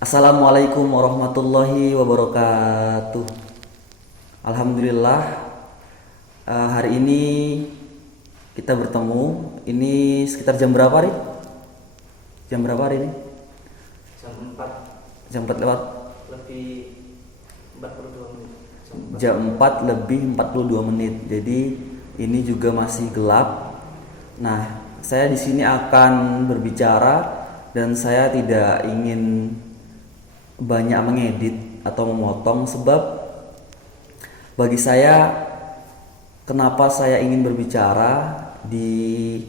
Assalamualaikum warahmatullahi wabarakatuh. Alhamdulillah, hari ini kita bertemu. Ini sekitar jam berapa, Ri? Jam berapa hari ini? Jam 4 Jam 4 lewat lebih 42 menit. Jam 4 lebih 42 menit. Jadi ini juga masih gelap. Nah, saya di sini akan berbicara dan saya tidak ingin banyak mengedit atau memotong, sebab bagi saya, kenapa saya ingin berbicara di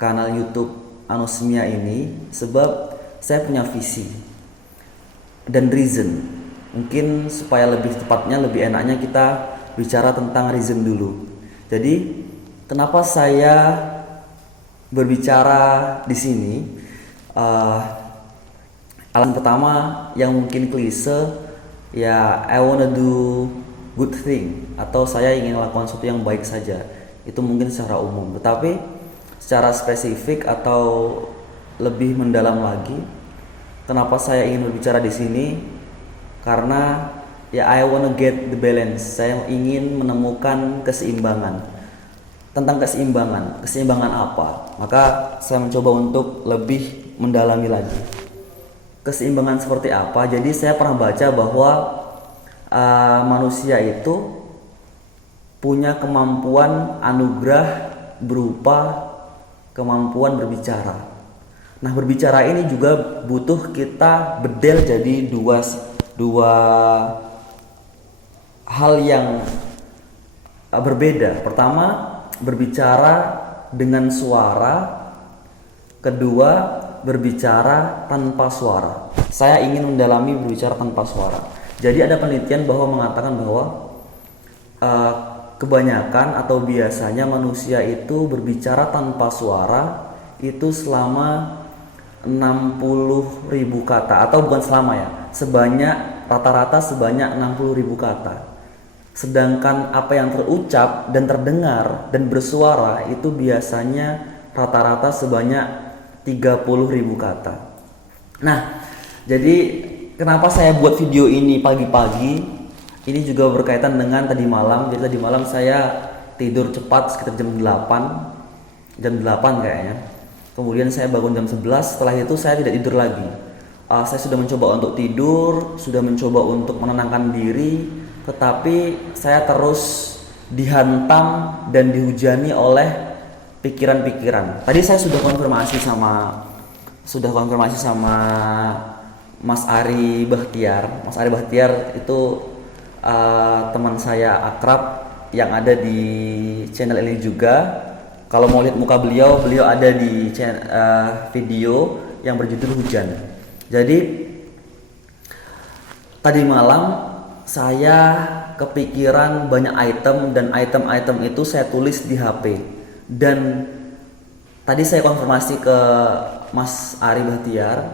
kanal YouTube Anosmia ini, sebab saya punya visi dan reason. Mungkin supaya lebih tepatnya, lebih enaknya kita bicara tentang reason dulu. Jadi kenapa saya berbicara di sini? Alasan pertama yang mungkin klise, ya I wanna do good thing, atau saya ingin melakukan sesuatu yang baik saja. Itu mungkin secara umum. Tetapi secara spesifik atau lebih mendalam lagi, kenapa saya ingin berbicara di sini? Karena ya I wanna get the balance. Saya ingin menemukan keseimbangan. Tentang keseimbangan apa? Maka saya mencoba untuk lebih mendalami lagi. Keseimbangan seperti apa? Jadi saya pernah baca bahwa manusia itu punya kemampuan anugerah berupa kemampuan berbicara. Nah, berbicara ini juga butuh kita bedel jadi dua hal yang berbeda. Pertama, berbicara dengan suara. Kedua, berbicara tanpa suara. Saya ingin mendalami berbicara tanpa suara. Jadi ada penelitian bahwa mengatakan bahwa kebanyakan atau biasanya manusia itu berbicara tanpa suara itu selama 60.000 kata, atau bukan selama ya, sebanyak rata-rata sebanyak 60.000 kata. Sedangkan apa yang terucap dan terdengar dan bersuara itu biasanya rata-rata sebanyak 30.000 kata. Nah, jadi kenapa saya buat video ini pagi-pagi? Ini juga berkaitan dengan tadi malam. Jadi tadi malam saya tidur cepat sekitar jam 8 kayaknya. Kemudian saya bangun jam 11. Setelah itu saya tidak tidur lagi. Saya sudah mencoba untuk tidur, sudah mencoba untuk menenangkan diri, tetapi saya terus dihantam dan dihujani oleh pikiran-pikiran. Tadi saya sudah konfirmasi sama Mas Ari Bahtiar. Mas Ari Bahtiar itu teman saya akrab yang ada di channel ini juga. Kalau mau lihat muka beliau ada di video yang berjudul Hujan. Jadi tadi malam saya kepikiran banyak item, dan item-item itu saya tulis di HP. Dan tadi saya konfirmasi ke Mas Ari Bahtiar,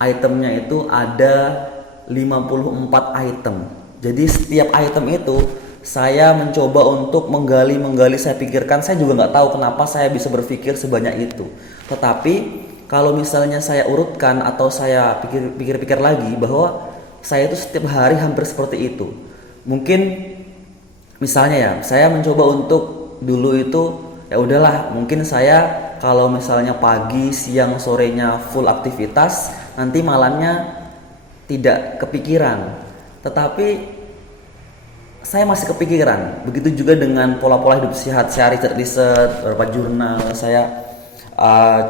itemnya itu ada 54 item. Jadi setiap item itu saya mencoba untuk menggali, saya pikirkan. Saya juga nggak tahu kenapa saya bisa berpikir sebanyak itu. Tetapi kalau misalnya saya urutkan atau saya pikir-pikir lagi, bahwa saya itu setiap hari hampir seperti itu. Mungkin misalnya ya, saya mencoba untuk dulu itu, ya udahlah, mungkin saya kalau misalnya pagi, siang, sorenya full aktivitas, nanti malamnya tidak kepikiran. Tetapi saya masih kepikiran. Begitu juga dengan pola-pola hidup sehat. Saya riset beberapa jurnal, saya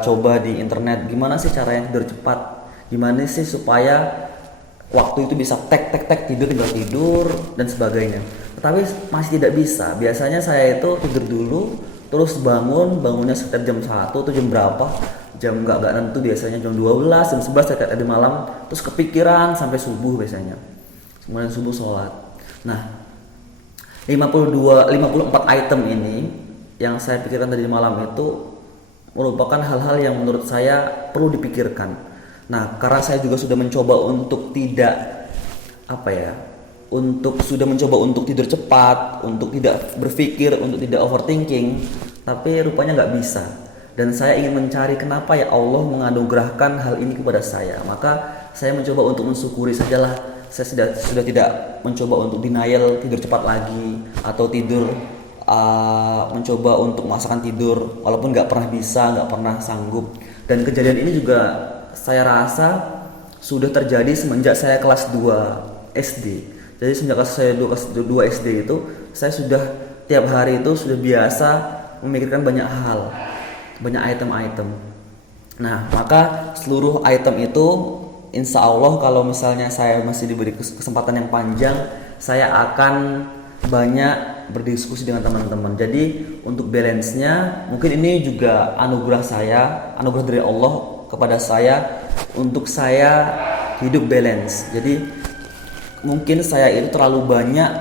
coba di internet gimana sih caranya tidur cepat, gimana sih supaya waktu itu bisa tek tinggal tidur dan sebagainya. Tetapi masih tidak bisa. Biasanya saya itu tidur dulu, terus bangunnya sekitar jam 1 atau jam berapa, jam nggak nentu, biasanya jam 12, jam 11 kayak tadi malam, terus kepikiran sampai subuh biasanya. Kemudian subuh sholat. Nah, 54 item ini yang saya pikirkan tadi malam itu merupakan hal-hal yang menurut saya perlu dipikirkan. Nah, karena saya juga sudah mencoba untuk sudah mencoba untuk tidur cepat, untuk tidak berpikir, untuk tidak overthinking, tapi rupanya nggak bisa. dan saya ingin mencari kenapa ya Allah menganugerahkan hal ini kepada saya. Maka saya mencoba untuk mensyukuri sajalah. Saya sudah tidak mencoba untuk denial tidur cepat lagi atau tidur mencoba untuk memaksakan tidur walaupun nggak pernah bisa, nggak pernah sanggup. Dan kejadian ini juga saya rasa sudah terjadi semenjak saya kelas 2 SD. Jadi semenjak saya kelas 2 SD itu saya sudah tiap hari itu sudah biasa memikirkan banyak hal, banyak item-item. Nah, maka seluruh item itu insya Allah kalau misalnya saya masih diberi kesempatan yang panjang, saya akan banyak berdiskusi dengan teman-teman. Jadi untuk balance-nya mungkin ini juga anugerah saya, anugerah dari Allah kepada saya untuk saya hidup balance. Jadi mungkin saya itu terlalu banyak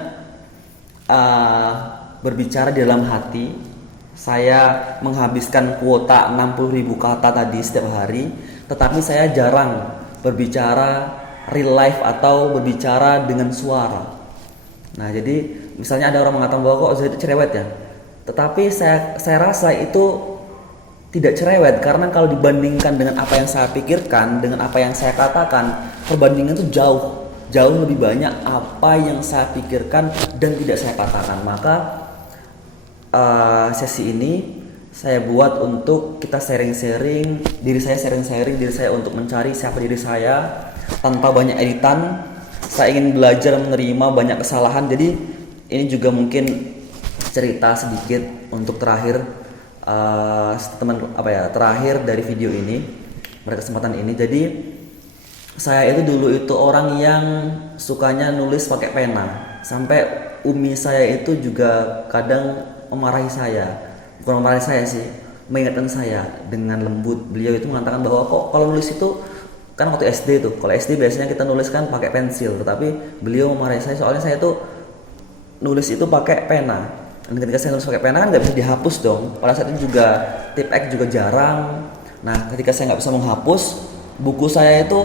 berbicara di dalam hati. Saya menghabiskan kuota 60.000 kata tadi setiap hari, tetapi saya jarang berbicara real life atau berbicara dengan suara. Nah, jadi misalnya ada orang mengatakan bahwa kok Zaid itu cerewet ya. Tetapi saya rasa itu tidak cerewet karena kalau dibandingkan dengan apa yang saya pikirkan, dengan apa yang saya katakan, perbandingan itu jauh lebih banyak apa yang saya pikirkan dan tidak saya katakan. Maka sesi ini saya buat untuk kita sharing-sharing diri saya untuk mencari siapa diri saya tanpa banyak editan. Saya ingin belajar menerima banyak kesalahan. Jadi ini juga mungkin cerita sedikit untuk terakhir terakhir dari video ini pada kesempatan ini. Jadi saya itu dulu itu orang yang sukanya nulis pakai pena, sampai umi saya itu juga kadang memarahi saya, bukan memarahi saya sih, mengingatkan saya dengan lembut. Beliau itu mengatakan bahwa kok kalau nulis itu kan waktu SD tuh, kalau SD biasanya kita nulis kan pakai pensil, tetapi beliau memarahi saya soalnya saya tuh nulis itu pakai pena. Dan ketika saya nulis pakai pena kan nggak bisa dihapus dong. Pada saat itu juga tip X juga jarang. Nah, ketika saya nggak bisa menghapus, buku saya itu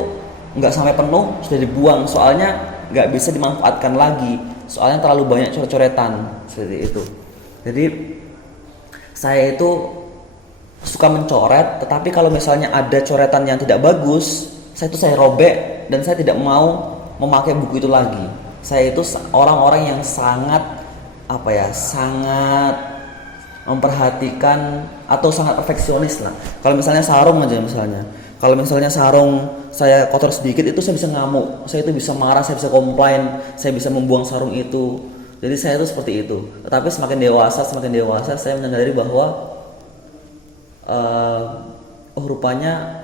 nggak sampai penuh sudah dibuang, soalnya nggak bisa dimanfaatkan lagi, soalnya terlalu banyak coret-coretan seperti itu. Jadi saya itu suka mencoret, tetapi kalau misalnya ada coretan yang tidak bagus, saya robek dan saya tidak mau memakai buku itu lagi. Saya itu orang-orang yang sangat sangat memperhatikan atau sangat perfeksionis lah. Kalau misalnya sarung aja kalau misalnya sarung saya kotor sedikit itu saya bisa ngamuk, saya itu bisa marah, saya bisa komplain, saya bisa membuang sarung itu. Jadi saya itu seperti itu. Tetapi semakin dewasa saya menyadari bahwa rupanya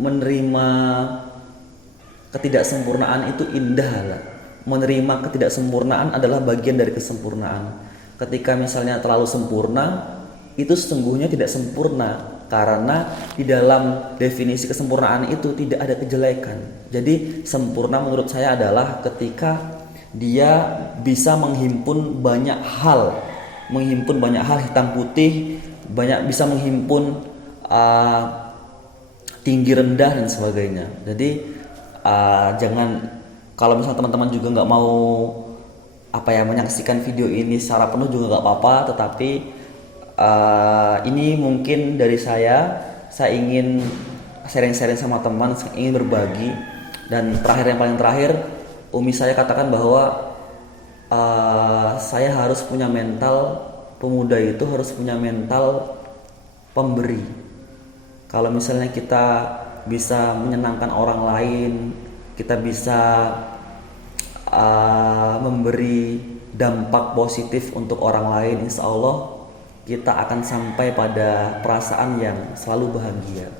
menerima ketidaksempurnaan itu indah lah. Menerima ketidaksempurnaan adalah bagian dari kesempurnaan. Ketika misalnya terlalu sempurna, itu sesungguhnya tidak sempurna, karena di dalam definisi kesempurnaan itu tidak ada kejelekan. Jadi sempurna menurut saya adalah ketika dia bisa menghimpun banyak hal hitam putih, bisa menghimpun tinggi rendah dan sebagainya. Jadi jangan, kalau misalnya teman-teman juga nggak mau menyaksikan video ini secara penuh juga nggak apa-apa, tetapi ini mungkin dari saya ingin sharing-sharing sama teman, ingin berbagi. Dan yang paling terakhir umi saya katakan bahwa saya harus punya mental, pemuda itu harus punya mental pemberi. Kalau misalnya kita bisa menyenangkan orang lain, kita bisa memberi dampak positif untuk orang lain, insya Allah kita akan sampai pada perasaan yang selalu bahagia.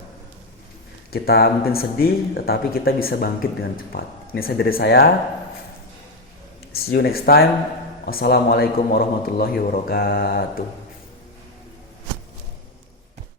Kita mungkin sedih, tetapi kita bisa bangkit dengan cepat. Ini dari saya. See you next time. Wassalamualaikum warahmatullahi wabarakatuh.